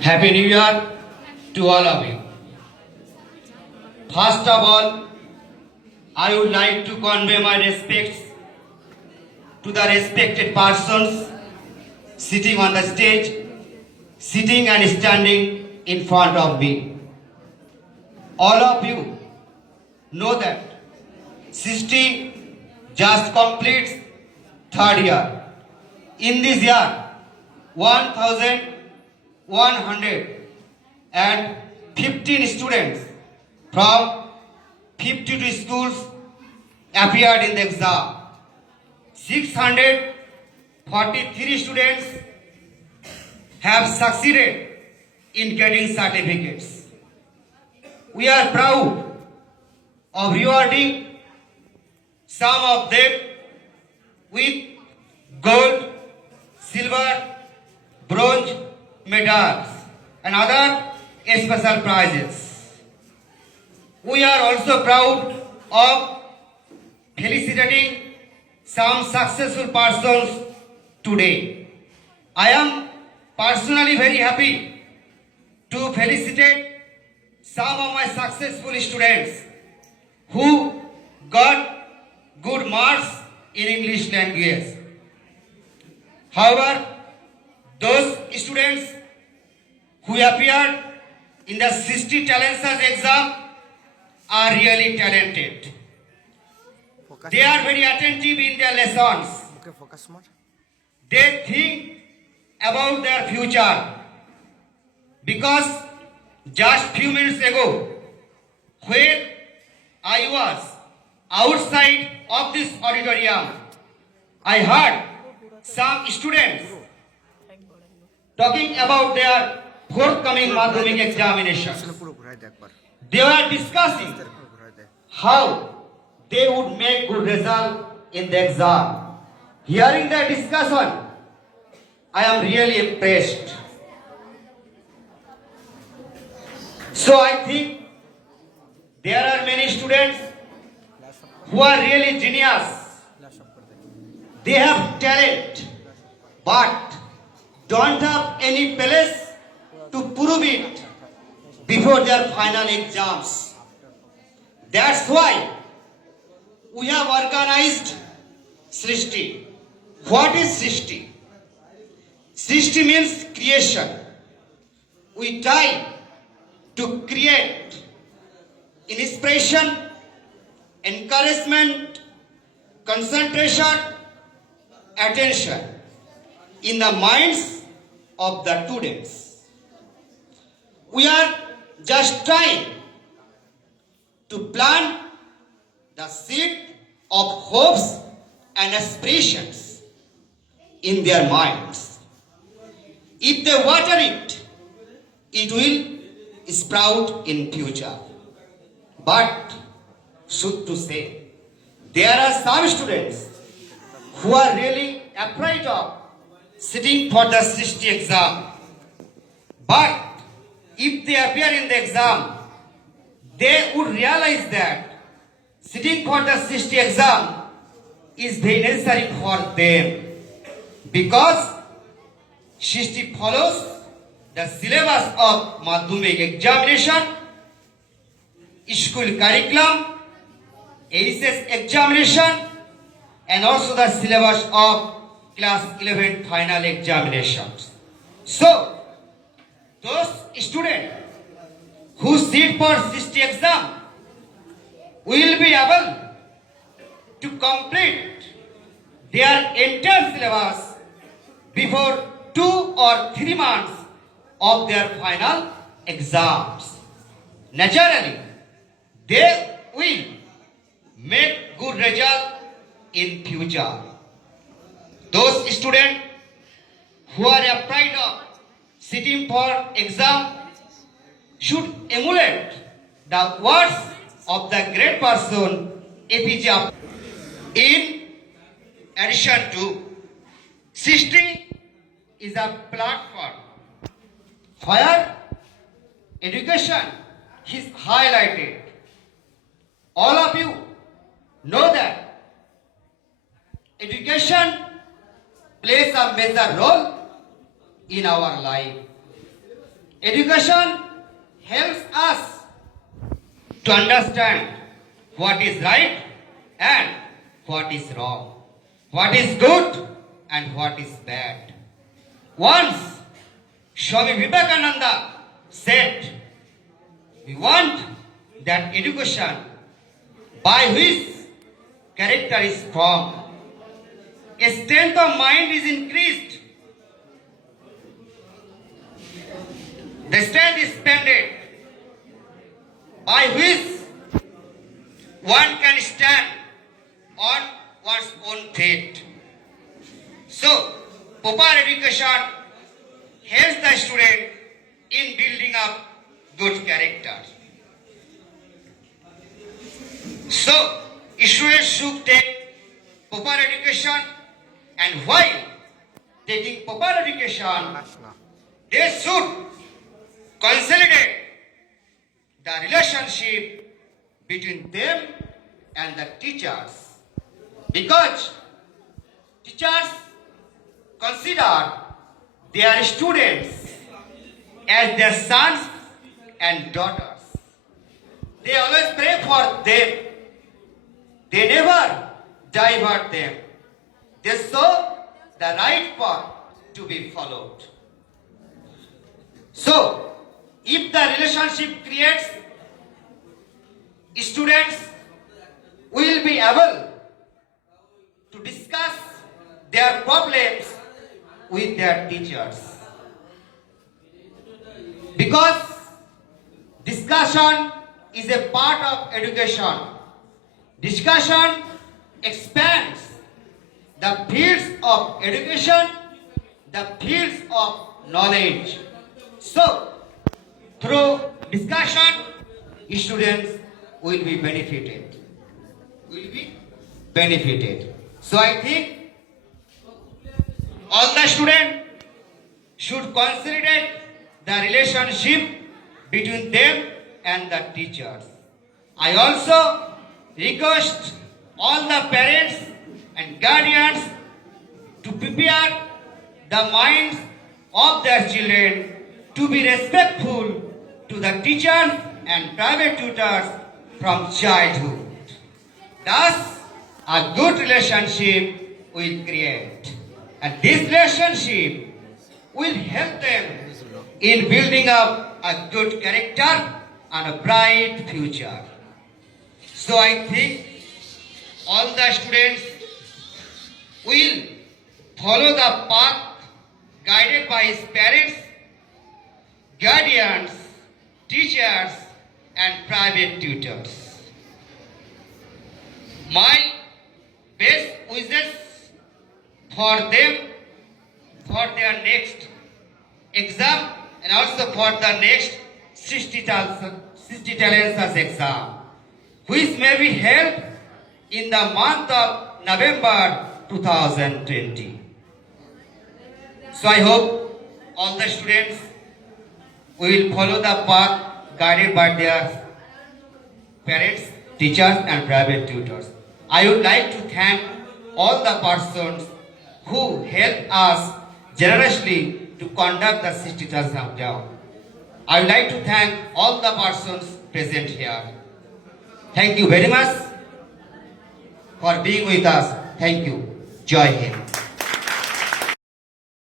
Happy New Year to all of you. First of all, I would like to convey my respects to the respected persons sitting on the stage, sitting and standing in front of me. All of you know that 60 just completes third year. In this year, 1,115 students from 52 schools appeared in the exam. 643 students have succeeded in getting certificates. We are proud of rewarding some of them with gold, silver, bronze medals and other special prizes. We are also proud of felicitating some successful persons today. I am personally very happy to felicitate some of my successful students who got good marks in English language. However, those students who appeared in the 60 talent search exam are really talented. They are very attentive in their lessons. They think about their future. Because just few minutes ago, when I was outside of this auditorium, I heard some students talking about their forthcoming Madhyamik examinations. They were discussing how they would make good result in the exam. Hearing their discussion, I am really impressed. So I think there are many students who are really genius. They have talent, but don't have any place to prove it before their final exams. That's why we have organized Srishti. What is Srishti? Srishti means creation. We try to create inspiration, encouragement, concentration, attention in the minds of the students. We are just trying to plant the seed of hopes and aspirations in their minds. If they water it, it will sprout in future. But should to say, there are some students who are really afraid of sitting for the 60 exam. But if they appear in the exam, they would realize that sitting for the 60 exam is very necessary for them, because 60 follows the syllabus of Madhyamik examination, school curriculum, ASS examination, and also the syllabus of class 11 final examinations. So, those students who sit for 60 exam will be able to complete their entire syllabus before 2 or 3 months of their final exams. Naturally, they will make good result in future. Those students who are afraid of sitting for exam should emulate the words of the great person APJ Abdul Kalam. In addition to, 60 is a platform where education is highlighted. All of you know that education plays a major role in our life. Education helps us to understand what is right and what is wrong, what is good and what is bad. Once Swami Vivekananda said, we want that education by which character is formed, a strength of mind is increased, the strength is expanded, by which one can stand on one's own feet. So, proper education helps the student in building up good character. So, students should take proper education, and while taking proper education, they should consolidate the relationship between them and the teachers, because teachers consider their students as their sons and daughters. They always pray for them. They never divert them. They show the right path to be followed. So, if the relationship creates, students will be able to discuss their problems with their teachers. Because discussion is a part of education. Discussion expands the fields of education, the fields of knowledge. So, through discussion, students will be benefited. So I think all the students should consider the relationship between them and the teachers. I also request all the parents and guardians to prepare the minds of their children to be respectful to the teachers and private tutors from childhood. Thus, a good relationship will create. And this relationship will help them in building up a good character and a bright future. So I think all the students will follow the path guided by his parents, guardians, teachers and private tutors. My best wishes for them for their next exam and also for the next 60 talents exam, which may be held in the month of November 2020. So I hope all the students will follow the path guided by their parents, teachers and private tutors. I would like to thank all the persons who helped us generously to conduct the 60 exam. I would like to thank all the persons present here. Thank you very much for being with us. Thank you. Jai Hind.